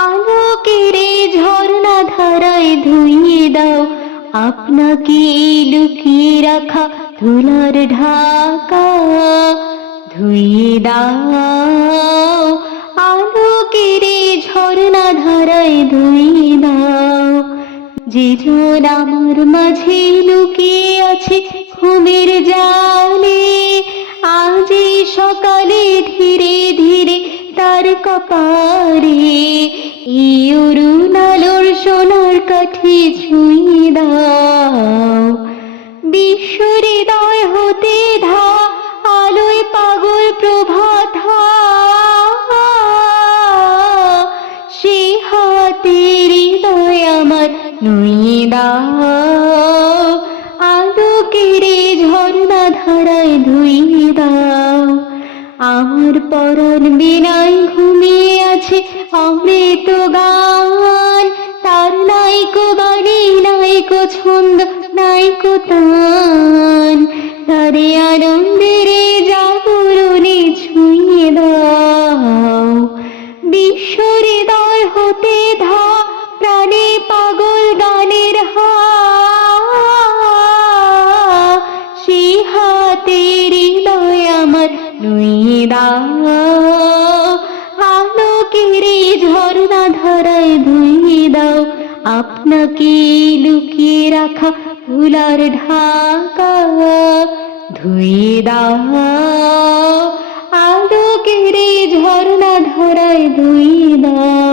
আলোকের ঝর্ণা ধারায় ধুইয়ে দাও আপনাকে লুকিয়ে রাখা ধুলার ঢাকা, ধুইয়ে দাও আলোকের ঝর্ণা ধারায় ধুইয়ে দাও। যে জন আমার মাঝে লুকিয়ে আছে ঘুমের জালে, আজ এই সকালে ধীরে ধীরে তার কপালে এই অরুণ আলোর সোনার কাঠি ছুঁয়ে দাও। বিশ্ব হৃদয় হতে ধা আলোয় পাগল প্রভাত, সে হাতের হৃদয় আমার নুয়ে দাও। আলোকের ঝর্ণা ধারায় ধুইয়ে দাও। আমার পরাণ বিনায় ঘুমিয়ে আছে অমৃত গান, তার নাইকো বাণী নাইকো ছন্দ নাইকো তান, তারে আনন্দের জাগরণে ছুঁয়ে দাও। বিশ্ব হৃদয় হতে ধা প্রাণে পাগল গানের সে হাতের হৃদয় আমার নুয়ে দাও। আলোকের ঝর্ণা ধারায় ধুইয়ে দাও আপনাকে লুকিয়ে রাখা ধুলার ঢাকা, ধুইয়ে দাও আলোকের ঝর্ণা ধারায় ধুইয়ে দাও।